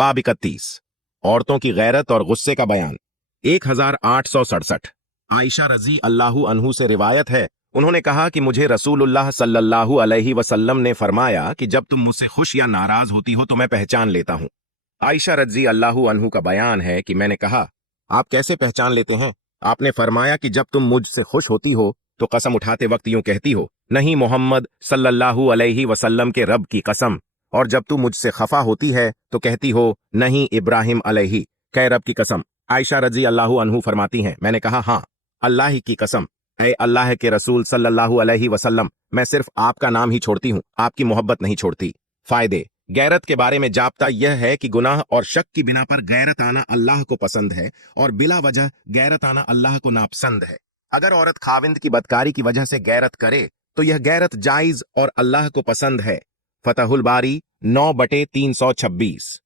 बाब 31। औरतों की गैरत और गुस्से का बयान। 1867। आयशा रजी अल्लाहु अन्हु से रिवायत है, उन्होंने कहा कि मुझे रसूलुल्लाह सल्लल्लाहु अलैहि वसल्लम ने फरमाया कि जब तुम मुझसे खुश या नाराज होती हो तो मैं पहचान लेता हूं। आयशा रजी अल्लाहु अन्हु का बयान है कि मैंने कहा, आप कैसे पहचान लेते हैं? आपने फरमाया कि जब तुम मुझसे खुश होती हो तो कसम उठाते वक्त यूं कहती हो, नहीं मोहम्मद सल्लल्लाहु अलैहि वसल्लम के रब की कसम, और जब तू मुझसे खफा होती है तो कहती हो, नहीं इब्राहिम अलैहि कै रब की कसम। आयशा रजी अल्लाहु अन्हु फरमाती हैं, मैंने कहा, हाँ अल्लाह ही की कसम, ऐ अल्लाह के रसूल सल्लल्लाहु अलैहि वसल्लम, मैं सिर्फ आपका नाम ही छोड़ती हूँ, आपकी मोहब्बत नहीं छोड़ती। फायदे। गैरत के बारे में जाब्ता यह है कि गुनाह और शक की बिना पर गैरत आना अल्लाह को पसंद है और बिला वजह गैरत आना अल्लाह को नापसंद है। अगर औरत खाविंद की बदकारी की वजह से गैरत करे तो यह गैरत जायज और अल्लाह को पसंद है। फतहुल बारी 9/326।